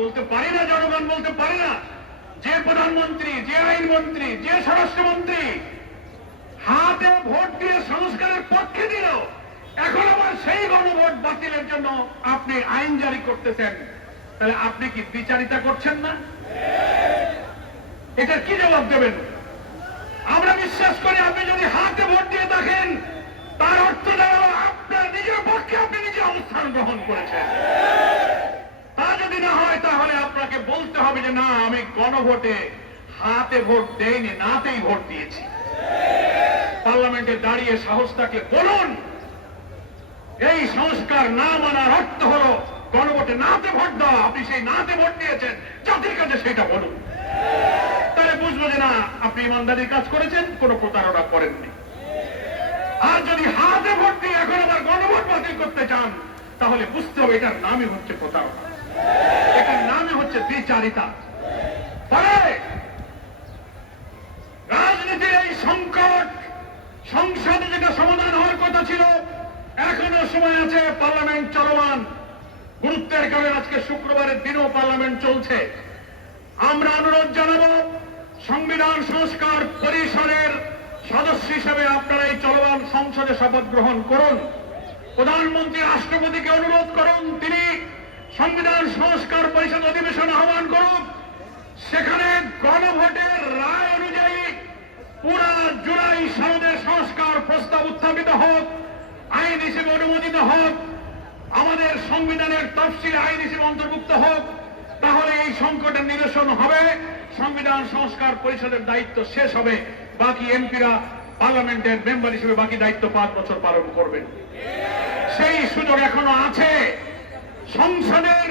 বলতে পারি না, জনগণ বলতে পারি না যে প্রধানমন্ত্রী, যে আইনমন্ত্রী, যে স্বরাষ্ট্রমন্ত্রী হাতে ভোট দিয়ে সংস্কারের পক্ষে দিল, এখন আবার সেই গণভোট বাতিলের জন্য আপনি আইন জারি করতেছেন, তাহলে আপনি কি বিচারিতা করছেন না? এটার কি জবাব দেবেন? আমরা বিশ্বাস করি আপনি যদি হাতে ভোট দিয়ে থাকেন তার অর্থ হলো আপনার নিজের পক্ষে আপনি নিজে অবস্থান গ্রহণ করেছেন। তা যদি না হয় তাহলে আপনাকে বলতে হবে যে না, আমি গণভোটে হাতে ভোট দেইনি, নাতেই ভোট দিয়েছি। পার্লামেন্টে দাঁড়িয়ে সাহস থাকলে বলুন, এই সংস্কার না মানার অর্থ হলো গণভোটে নাতে ভোট দেওয়া। আপনি সেই নাতে ভোট দিয়েছেন, জাতির কাছে সেটা বলুন, তাহলে বুঝবো যে না, আপনি ইমানদারির কাজ করেছেন, কোন প্রতারণা করেননি। আর যদি হাতে ভোট দিয়ে এখন আবার গণভোট বাতিল করতে চান, তাহলে বুঝতে হবে এটার নামই হচ্ছে প্রতারণা, এটার নামই হচ্ছে দ্বিচারিতা। ফলে রাজনীতির এই সংকট সংসদে যেটা সমাধান হওয়ার কথা ছিল, এখনো সময় আছে, পার্লামেন্ট চলমান। গুরুত্বের কারণে আজকে শুক্রবারের দিনও পার্লামেন্ট চলছে। আমরা অনুরোধ জানাবো, সংবিধান সংস্কার পরিষদের সদস্য হিসেবে আপনারা এই চলমান সংসদে শপথ গ্রহণ করুন। প্রধানমন্ত্রী রাষ্ট্রপতিকে অনুরোধ করুন, তিনি সংবিধান সংস্কার পরিষদ অধিবেশন আহ্বান করুন। সেখানে গণভোটের রায় অনুযায়ী পুরা জুলাই সনদের সংস্কার প্রস্তাব উত্থাপিত হোক, আইন হিসেবে অনুমোদিত হোক, আমাদের সংবিধানের তফসিল আইন হিসেবে অন্তর্ভুক্ত হোক। তাহলে এই সংকটের নিরসন হবে, সংবিধান সংস্কার পরিষদের দায়িত্ব শেষ হবে, বাকি এমপিরা পার্লামেন্টের মেম্বার হিসেবে বাকি দায়িত্ব 5 বছর পালন করবেন। সেই সুযোগ এখনো আছে। সংসদের,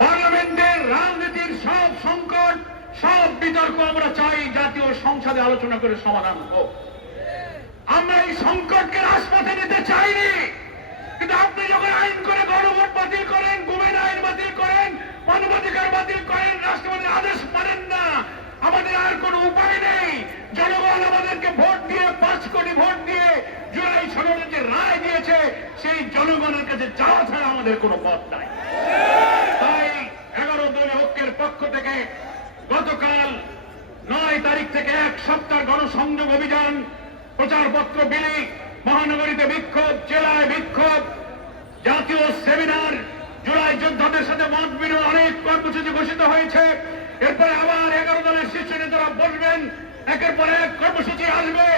পার্লামেন্টের রাজনীতির সব সংকট, সব বিতর্ক আমরা চাই জাতীয় সংসদে আলোচনা করে সমাধান হোক। আমরা এই সংকটকে রাজপথে নিতে চাইনি, কিন্তু আপনি যখন আইন করে গণভোট বাতিল করেন, গুমের আইন বাতিল করেন, মানবাধিকার বাতিল করেন, রাষ্ট্রপতির আদেশ মানেন না, আমাদের আর কোনো উপায় নেই। জনগণ আমাদেরকে ভোট দিয়ে 5 কোটি ভোট দিয়ে জুলাই সনদের যে রায় দিয়েছে, সেই জনগণের কাছে যাওয়া ছাড়া আমাদের কোনো পথ নাই। তাই 11 দলীয় ঐক্যের পক্ষ থেকে গতকাল 9 তারিখ থেকে 1 সপ্তাহ গণসংযোগ অভিযান, প্রচারপত্র বিলি, মহানগরীতে বিক্ষোভ, জেলায় বিক্ষোভ, জাতীয় সেমিনার, জুলাই যোদ্ধাদের সাথে মত বিনিময়, অনেক কর্মসূচি ঘোষিত হয়েছে। এরপরে আবার 11 দলের শীর্ষ নেতারা বসবেন, একের পর এক কর্মসূচি আসবে।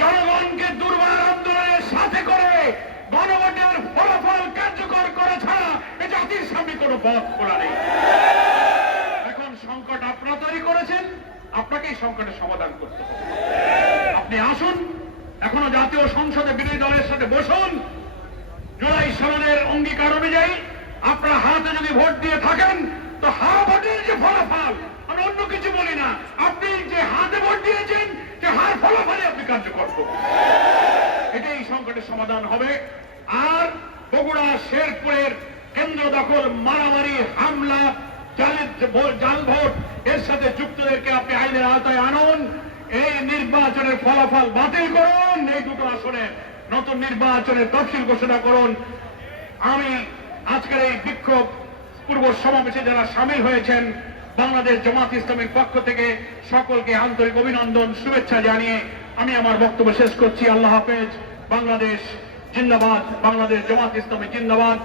জনগণকে দুর্বার আন্দোলনের সাথে করে গণভোটের ফলাফল কার্যকর করা ছাড়া এ জাতির সামনে কোনো পথ খোলা নেই। এখন সংকট আপনারা তৈরি করেছেন, আপনাকেই সংকটের সমাধান করতে হবে। আপনি আসুন, এখনো জাতীয় সংসদে বিরোধী দলের সাথে বসুন। জুলাই সনদের অঙ্গীকার অনুযায়ী আপনারা হাতে যদি ভোট দিয়ে থাকেন, তো হার ভোটের যে ফলাফল, আমি অন্য কিছু বলি না, আপনি যে হাতে ভোট দিয়েছেন, যে হার ফলাফলে আপনি কার্যকর করবেন, এটাই সংকটের সমাধান হবে। আর বগুড়া শেরপুরের কেন্দ্র দখল, মারামারি, হামলা, জাল ভোট, এর সাথে যুক্তদেরকে আপনি আইনের আওতায় আনুন। এই নির্বাচনের ফলাফল বাতিল করুন, এই দুটো আসনে নতুন নির্বাচনের তফসিল ঘোষণা করুন। আমি আজকের এই বিক্ষোভ পূর্ব সমাবেশে যারা সামিল হয়েছেন, বাংলাদেশ জামাত ইসলামের পক্ষ থেকে সকলকে আন্তরিক অভিনন্দন, শুভেচ্ছা জানিয়ে আমি আমার বক্তব্য শেষ করছি। আল্লাহ হাফেজ। বাংলাদেশ জিন্দাবাদ, বাংলাদেশ জামাত ইসলামী জিন্দাবাদ।